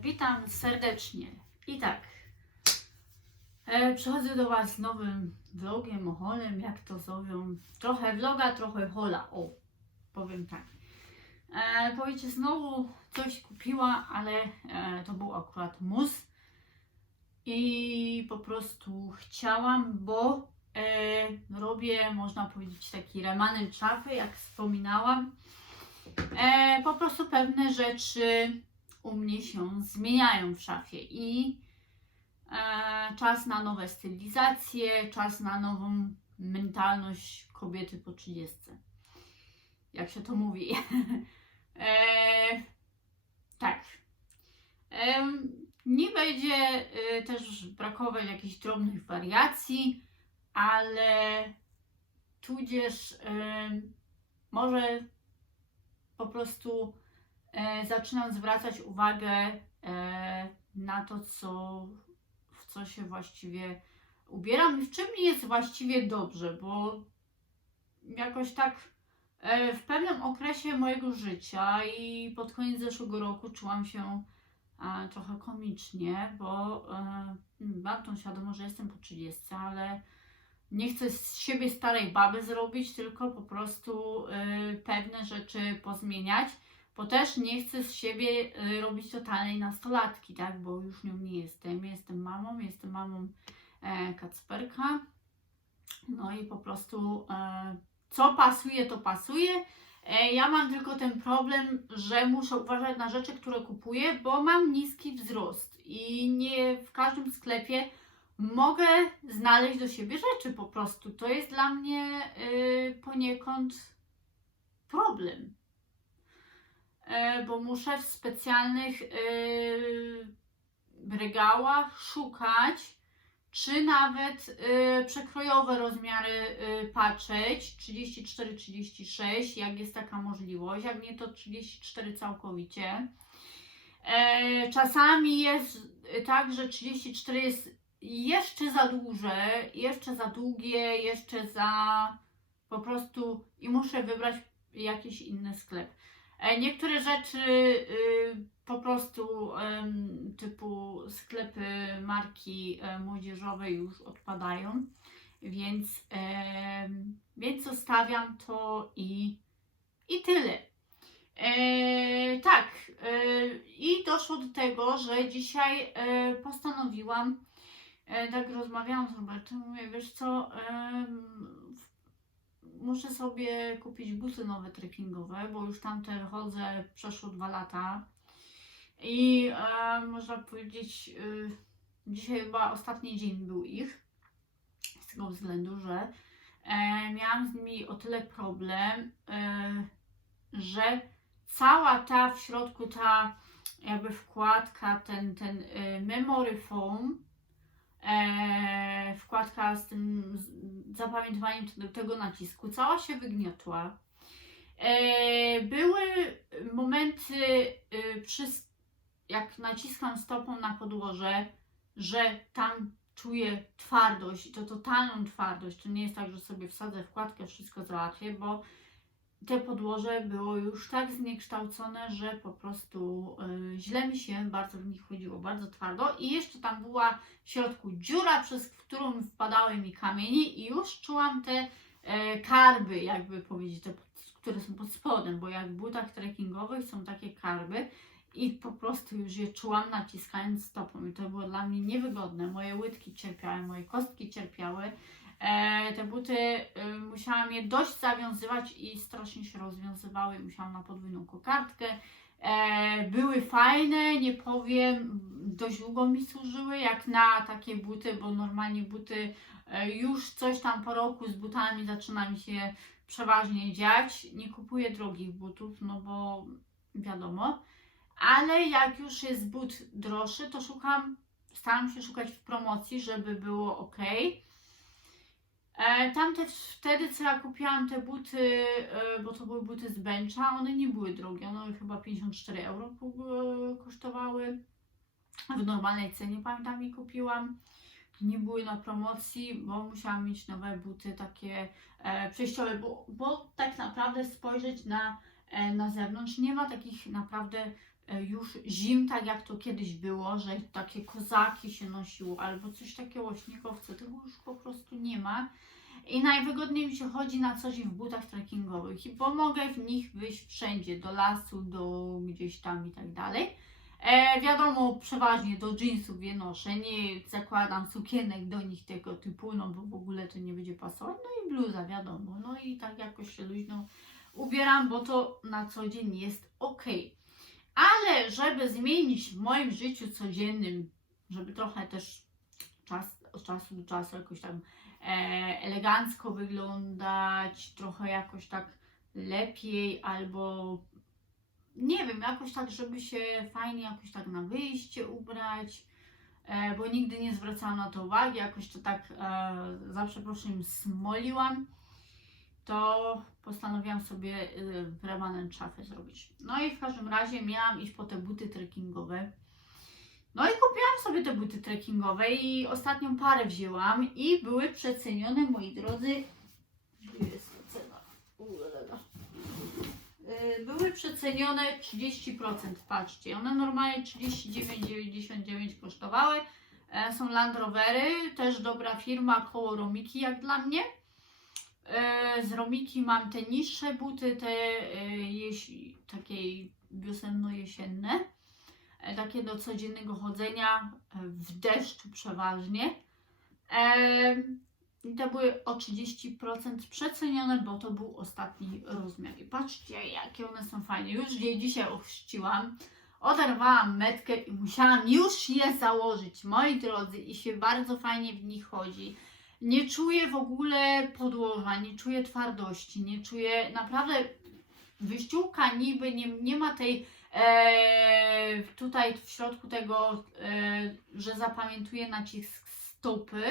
Witam serdecznie. I tak, e, przychodzę do Was z nowym vlogiem, holem, jak to zowią. Trochę vloga, trochę hola, o, powiem tak. E, powiecie, znowu coś kupiła, ale e, to był akurat mus. I po prostu chciałam, bo e, robię, można powiedzieć, taki remanent szafy, jak wspominałam. E, po prostu pewne rzeczy u mnie się zmieniają w szafie i e, czas na nowe stylizacje, czas na nową mentalność kobiety po 30. Jak się to mówi. e, tak. Em, nie będzie e, też brakować jakichś drobnych wariacji, ale tudzież em, może po prostu e, zaczynam zwracać uwagę e, na to, co, w co się właściwie ubieram i w czym mi jest właściwie dobrze, bo jakoś tak e, w pewnym okresie mojego życia i pod koniec zeszłego roku czułam się e, trochę komicznie, bo e, mam tą świadomość, że jestem po 30, ale nie chcę z siebie starej baby zrobić, tylko po prostu pewne rzeczy pozmieniać, bo też nie chcę z siebie y, robić totalnej nastolatki, tak, bo już nią nie jestem. Jestem mamą, jestem mamą e, Kacperka. No i po prostu e, co pasuje, to pasuje. E, ja mam tylko ten problem, że muszę uważać na rzeczy, które kupuję, bo mam niski wzrost i nie w każdym sklepie mogę znaleźć do siebie rzeczy po prostu. To jest dla mnie y, poniekąd problem. E, bo muszę w specjalnych y, regałach szukać, czy nawet y, przekrojowe rozmiary patrzeć 34-36, jak jest taka możliwość, jak nie to 34 całkowicie. E, czasami jest tak, że 34 jest jeszcze za duże, jeszcze za długie, jeszcze za po prostu i muszę wybrać jakiś inny sklep. E, Niektóre rzeczy y, po prostu typu sklepy marki e, młodzieżowej już odpadają, więc, więc zostawiam to i, i tyle. E, tak, i doszło do tego, że dzisiaj postanowiłam tak rozmawiałam z Robertem, mówię, wiesz co, muszę sobie kupić buty nowe trekkingowe, bo już tamte chodzę przeszło dwa lata. I e, można powiedzieć, y, dzisiaj chyba ostatni dzień był ich, z tego względu, że e, miałam z nimi o tyle problem, e, że cała ta w środku ta jakby wkładka, ten, ten e, memory foam, e, wkładka z tym z zapamiętywaniem tego, nacisku, cała się wygniotła. E, były momenty, e, przy, jak naciskam stopą na podłoże, że tam czuję twardość, i to totalną twardość. To nie jest tak, że sobie wsadzę wkładkę, wszystko załatwię, bo te podłoże było już tak zniekształcone, że po prostu y, źle mi się bardzo w nich chodziło, bardzo twardo. I jeszcze tam była w środku dziura, przez którą wpadały mi kamienie i już czułam te e, karby, jakby powiedzieć, te, które są pod spodem, bo jak w butach trekkingowych są takie karby i po prostu już je czułam naciskając stopą i to było dla mnie niewygodne. Moje łydki cierpiały, moje kostki cierpiały. E, te buty y, musiałam je dość zawiązywać i strasznie się rozwiązywały. Musiałam na podwójną kokardkę. E, były fajne, nie powiem, dość długo mi służyły, jak na takie buty, bo normalnie buty e, już coś tam po roku z butami zaczyna mi się przeważnie dziać. Nie kupuję drogich butów, no bo wiadomo. Ale jak już jest but droższy, to szukam, staram się szukać w promocji, żeby było ok. E, Tamte wtedy, co ja kupiłam te buty, e, bo to były buty z bencha, one nie były drogie, one chyba 54 euro kosztowały. W normalnej cenie pamiętam je kupiłam. Nie były na promocji, bo musiałam mieć nowe buty takie e, przejściowe, bo, bo tak naprawdę spojrzeć na, na zewnątrz nie ma takich naprawdę już zim, tak jak to kiedyś było, że takie kozaki się nosiło albo coś takiego, śniegowce, tego już po prostu nie ma. I najwygodniej mi się chodzi na co dzień w butach trekkingowych i pomogę w nich wyjść wszędzie, do lasu, do gdzieś tam i tak dalej. E, wiadomo, przeważnie do jeansów je noszę, nie zakładam sukienek do nich tego typu, no bo w ogóle to nie będzie pasować. No i bluza, wiadomo, no i tak jakoś się luźno ubieram, bo to na co dzień jest ok. Ale żeby zmienić w moim życiu codziennym, żeby trochę też czas, od czasu do czasu jakoś tam e, elegancko wyglądać, trochę jakoś tak lepiej albo nie wiem, jakoś tak, żeby się fajnie jakoś tak na wyjście ubrać, e, bo nigdy nie zwracałam na to uwagi, jakoś to tak e, za przeproszeniem smoliłam, to postanowiłam sobie y, remanent szafę zrobić. No i w każdym razie miałam iść po te buty trekkingowe. No i kupiłam sobie te buty trekkingowe i ostatnią parę wzięłam i były przecenione, moi drodzy. Gdzie jest cena? Y, Były przecenione 30%, patrzcie. One normalnie 39,99 kosztowały. E, Są Land Rovery, też dobra firma, koło Romiki jak dla mnie. E, Z Romiki mam te niższe buty, te e, jeś- takie wiosenno-jesienne, e, takie do codziennego chodzenia, w deszczu przeważnie. I te były o 30% przecenione, bo to był ostatni rozmiar. I patrzcie, jakie one są fajne. Już je dzisiaj ochrzciłam. Oderwałam metkę i musiałam już je założyć, moi drodzy, i się bardzo fajnie w nich chodzi. Nie czuję w ogóle podłoża, nie czuję twardości, nie czuję naprawdę wyściółka niby, nie, nie ma tej e, tutaj w środku tego, e, że zapamiętuje nacisk stopy,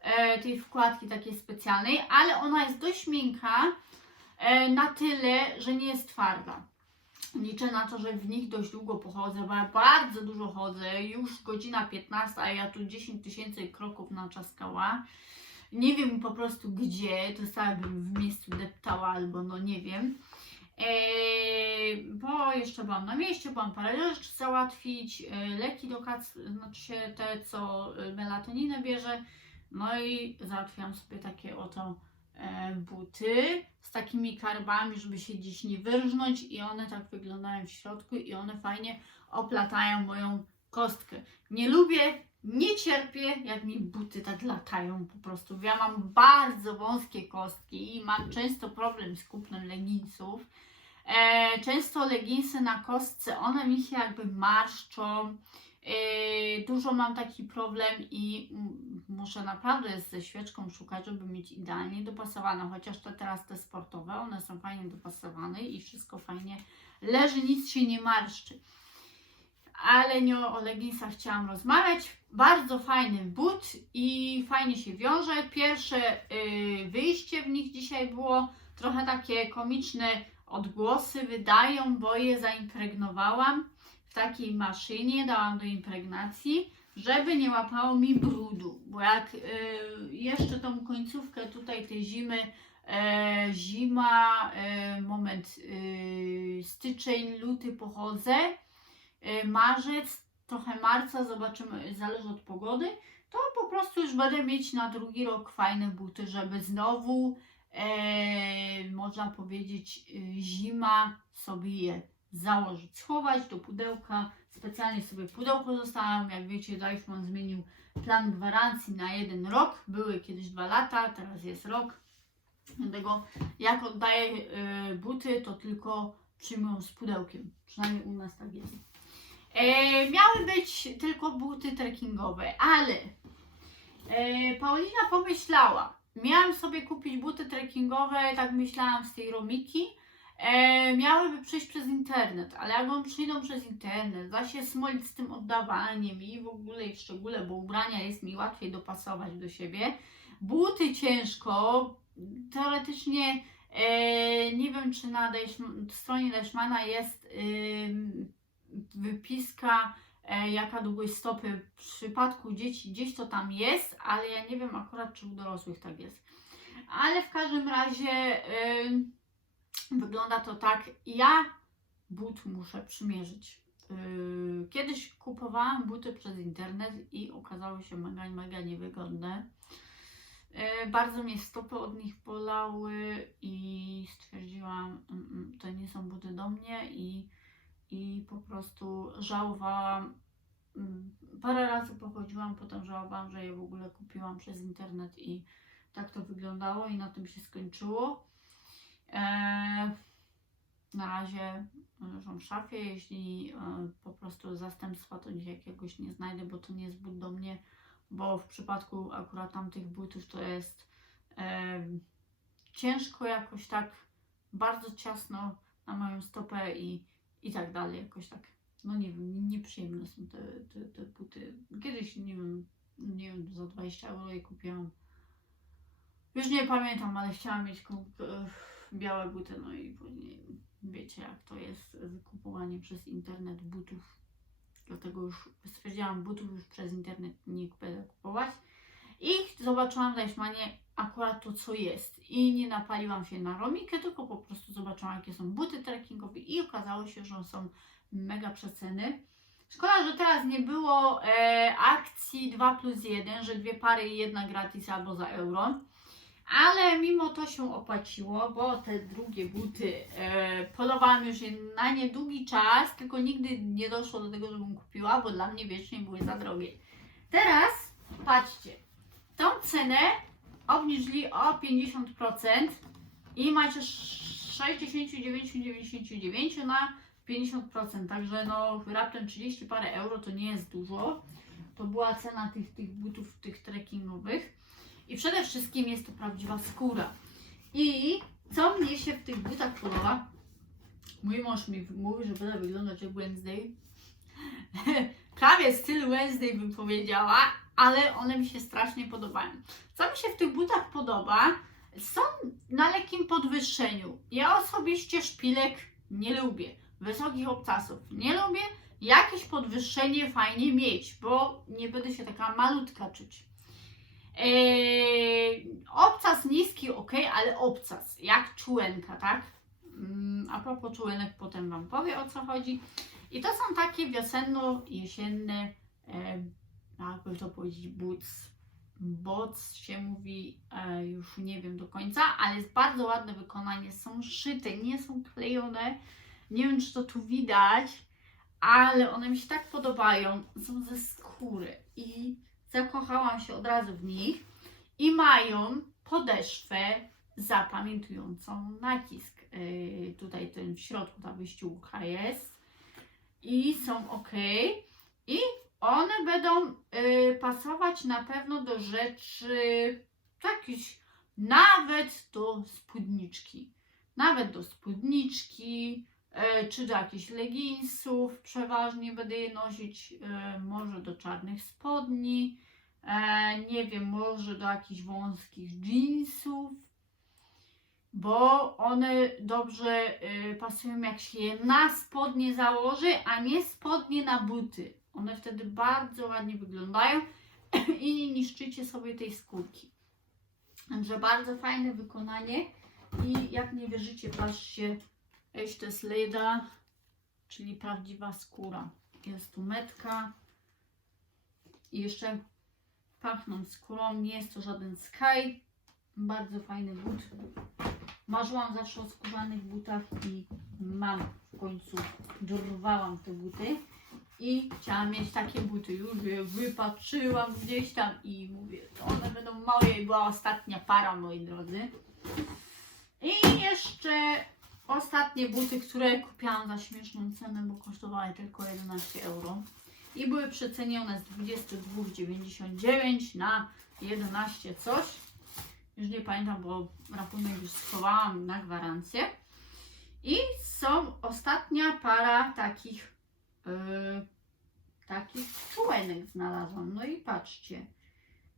e, tej wkładki takiej specjalnej, ale ona jest dość miękka e, na tyle, że nie jest twarda. Liczę na to, że w nich dość długo pochodzę, bo ja bardzo dużo chodzę, już godzina 15, a ja tu 10 tysięcy kroków naczaskała. Nie wiem po prostu gdzie, to sama bym w miejscu deptała albo no nie wiem. Eee, bo jeszcze byłam na mieście, byłam parę rzeczy załatwić, e, leki do kac, znaczy się te, co melatoninę bierze. No i załatwiłam sobie takie oto buty z takimi karbami, żeby się gdzieś nie wyrżnąć i one tak wyglądają w środku i one fajnie oplatają moją kostkę. Nie lubię, nie cierpię, jak mi buty tak latają po prostu. Ja mam bardzo wąskie kostki i mam często problem z kupnem leginsów. E, często leginsy na kostce, one mi się jakby marszczą. Yy, dużo mam taki problem i muszę naprawdę ze świeczką szukać, żeby mieć idealnie dopasowane, chociaż te teraz te sportowe, one są fajnie dopasowane i wszystko fajnie leży, nic się nie marszczy. Ale nie o leginsach chciałam rozmawiać. Bardzo fajny but i fajnie się wiąże. Pierwsze yy, wyjście w nich dzisiaj było trochę takie komiczne odgłosy wydają, bo je zaimpregnowałam w takiej maszynie, dałam do impregnacji, żeby nie łapało mi brudu, bo jak y, jeszcze tą końcówkę tutaj tej zimy, e, zima, e, moment, y, styczeń, luty pochodzę, e, marzec, trochę marca, zobaczymy, zależy od pogody, to po prostu już będę mieć na drugi rok fajne buty, żeby znowu, e, można powiedzieć, y, zima sobie je założyć, schować do pudełka. Specjalnie sobie pudełko zostałam. Jak wiecie, Deichmann zmienił plan gwarancji na jeden rok. Były kiedyś dwa lata, teraz jest rok. Dlatego jak oddaję y, buty, to tylko przyjmują z pudełkiem. Przynajmniej u nas tak jest. E, miały być tylko buty trekkingowe, ale e, Paulina pomyślała, miałam sobie kupić buty trekkingowe, tak myślałam z tej Romiki, e, miałyby przyjść przez internet, ale jak on przyjdą przez internet, da się smolić z tym oddawaniem i w ogóle i w szczególe, bo ubrania jest mi łatwiej dopasować do siebie. Buty ciężko, teoretycznie e, nie wiem czy na Deichm- stronie Deichmana jest ym, wypiska e, jaka długość stopy w przypadku dzieci, gdzieś to tam jest, ale ja nie wiem akurat czy u dorosłych tak jest. Ale w każdym razie wygląda to tak, ja but muszę przymierzyć. Yy, kiedyś kupowałam buty przez internet i okazały się mega, mega niewygodne. Yy, bardzo mnie stopy od nich bolały i stwierdziłam, "Mm, mm, to nie są buty do mnie i, i po prostu żałowałam. Mm, Parę razy pochodziłam, potem żałowałam, że je w ogóle kupiłam przez internet i tak to wyglądało i na tym się skończyło. Eee, na razie leżą w szafie. Jeśli e, po prostu zastępstwa, to dzisiaj jakiegoś nie znajdę, bo to nie jest but do mnie, bo w przypadku akurat tamtych butów to jest e, ciężko jakoś tak, bardzo ciasno na moją stopę i, i tak dalej, jakoś tak. No nie wiem, nieprzyjemne są te, te, te buty. Kiedyś, nie wiem, nie wiem, za 20 euro je kupiłam. Już nie pamiętam, ale chciałam mieć e, białe buty, no i później wiecie jak to jest z kupowaniem przez internet butów. Dlatego już stwierdziłam, butów już przez internet nie będę kupować. I zobaczyłam w akurat to, co jest. I nie napaliłam się na romikę, tylko po prostu zobaczyłam, jakie są buty trekkingowe i okazało się, że są mega przeceny. Szkoda, że teraz nie było e, akcji 2 plus 1, że dwie pary i jedna gratis albo za euro. Ale mimo to się opłaciło, bo te drugie buty e, polowałam już na niedługi czas, tylko nigdy nie doszło do tego, żebym kupiła, bo dla mnie wiecznie były za drogie. Teraz patrzcie, tą cenę obniżyli o 50% i macie 69,99 na 50%, także no raptem 30 parę euro to nie jest dużo. To była cena tych, tych butów, tych trekkingowych. I przede wszystkim jest to prawdziwa skóra. I co mnie się w tych butach podoba? Mój mąż mi mówi, że będę wyglądać jak Wednesday. Prawie styl Wednesday bym powiedziała, ale one mi się strasznie podobają. Co mi się w tych butach podoba? Są na lekkim podwyższeniu. Ja osobiście szpilek nie lubię. Wysokich obcasów nie lubię. Jakieś podwyższenie fajnie mieć, bo nie będę się taka malutka czuć. Eee, obcas niski, ok, ale obcas, jak czułenka, tak? Mm, A propos czułenek, potem Wam powiem o co chodzi. I to są takie wiosenno-jesienne, e, jakby to powiedzieć, boots. Boc się mówi, e, już nie wiem do końca, ale jest bardzo ładne wykonanie. Są szyte, nie są klejone. Nie wiem, czy to tu widać, ale one mi się tak podobają. Są ze skóry i zakochałam się od razu w nich i mają podeszwę zapamiętującą nacisk. Yy, tutaj ten w środku ta wyściółka jest i są ok. I one będą yy, pasować na pewno do rzeczy jakichś, nawet do spódniczki. Nawet do spódniczki, czy do jakichś leginsów, przeważnie będę je nosić, e, może do czarnych spodni, e, nie wiem, może do jakichś wąskich jeansów, bo one dobrze e, pasują jak się je na spodnie założy, a nie spodnie na buty. One wtedy bardzo ładnie wyglądają i nie niszczycie sobie tej skórki. Także bardzo fajne wykonanie i jak nie wierzycie, patrzcie, Echte Sleda, czyli prawdziwa skóra. Jest tu metka i jeszcze pachną skórą. Nie jest to żaden Sky. Bardzo fajny but. Marzyłam zawsze o skórzanych butach i mam w końcu. Dorwałam te buty i chciałam mieć takie buty. Już je wypatrzyłam gdzieś tam i mówię, one będą moje. I była ostatnia para, moi drodzy. I jeszcze ostatnie buty, które kupiłam za śmieszną cenę, bo kosztowały tylko 11 euro. I były przecenione z 22,99 na 11 coś. Już nie pamiętam, bo rachunek już schowałam na gwarancję. I są ostatnia para takich yy, takich członek znalazłam. No i patrzcie.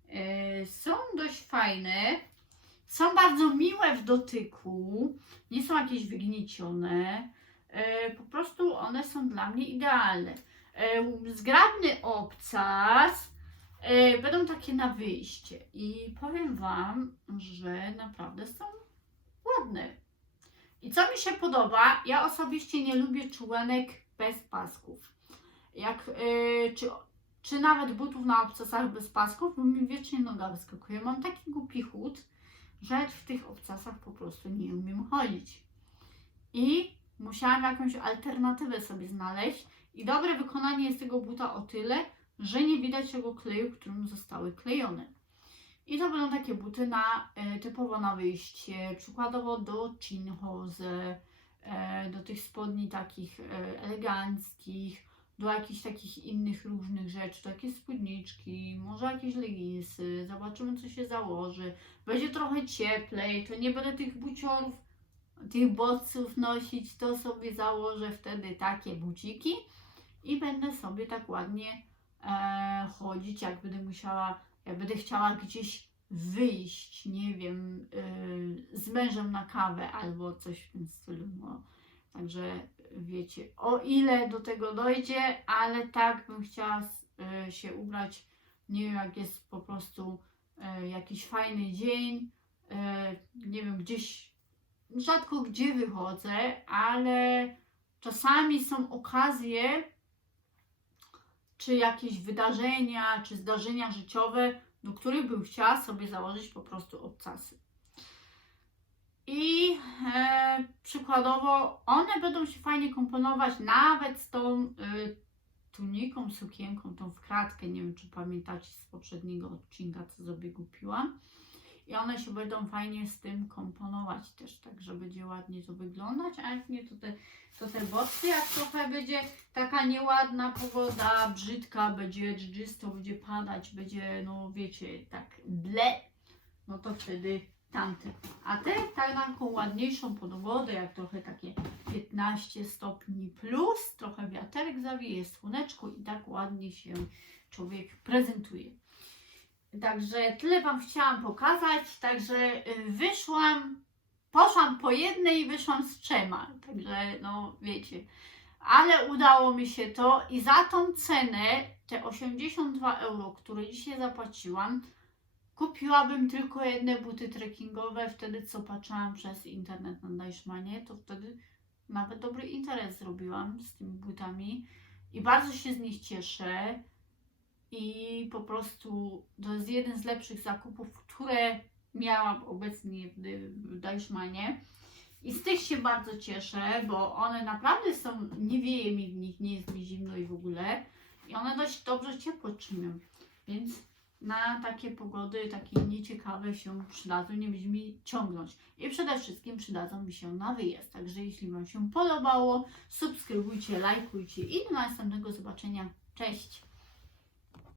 Yy, są dość fajne. Są bardzo miłe w dotyku, nie są jakieś wygniecione. E, po prostu one są dla mnie idealne. E, zgrabny obcas e, będą takie na wyjście i powiem Wam, że naprawdę są ładne. I co mi się podoba, ja osobiście nie lubię czułenek bez pasków. jak, czy, czy nawet butów na obcasach bez pasków, bo mi wiecznie noga wyskakuje. Mam taki głupi chód, że w tych obcasach po prostu nie umiem chodzić. I musiałam jakąś alternatywę sobie znaleźć. I dobre wykonanie jest tego buta o tyle, że nie widać tego kleju, którym zostały klejone. I to będą takie buty na e, typowo na wyjście, przykładowo do chinhose, e, do tych spodni takich e, eleganckich, do jakichś takich innych różnych rzeczy, takie spódniczki, może jakieś leginsy, zobaczymy co się założy. Będzie trochę cieplej, to nie będę tych buciorów, tych bodźców nosić, to sobie założę wtedy takie buciki i będę sobie tak ładnie e, chodzić, jak będę musiała, jak będę chciała gdzieś wyjść, nie wiem, y, z mężem na kawę albo coś w tym stylu. No. Także wiecie, o ile do tego dojdzie, ale tak bym chciała y, się ubrać, nie wiem, jak jest po prostu y, jakiś fajny dzień, y, nie wiem, gdzieś, rzadko gdzie wychodzę, ale czasami są okazje, czy jakieś wydarzenia, czy zdarzenia życiowe, do których bym chciała sobie założyć po prostu obcasy. I e, przykładowo one będą się fajnie komponować nawet z tą y, tuniką, sukienką, tą w kratkę. Nie wiem, czy pamiętacie z poprzedniego odcinka, co sobie kupiłam. I one się będą fajnie z tym komponować też, tak, że będzie ładnie to wyglądać, a jak nie, to te, to te boty, jak trochę będzie taka nieładna pogoda, brzydka, będzie dżdżysto, będzie padać, będzie, no wiecie, tak ble, no to wtedy tamte. A te tak taką ładniejszą pogodę, jak trochę takie 15 stopni plus, trochę wiaterek zawieje, słoneczko i tak ładnie się człowiek prezentuje. Także tyle Wam chciałam pokazać. Także y, wyszłam, poszłam po jednej i wyszłam z trzema. Także no wiecie. Ale udało mi się to i za tą cenę, te 82 euro, które dzisiaj zapłaciłam, kupiłabym tylko jedne buty trekkingowe. Wtedy co patrzyłam przez internet na Deichmanie, to wtedy nawet dobry interes zrobiłam z tymi butami i bardzo się z nich cieszę i po prostu to jest jeden z lepszych zakupów, które miałam obecnie w, w Deichmanie. I z tych się bardzo cieszę, bo one naprawdę są, nie wieje mi w nich, nie jest mi zimno i w ogóle. I one dość dobrze ciepło trzymią. Więc na takie pogody, takie nieciekawe się przydadzą, nie będzie mi ciągnąć. I przede wszystkim przydadzą mi się na wyjazd. Także jeśli Wam się podobało, subskrybujcie, lajkujcie i do następnego zobaczenia. Cześć!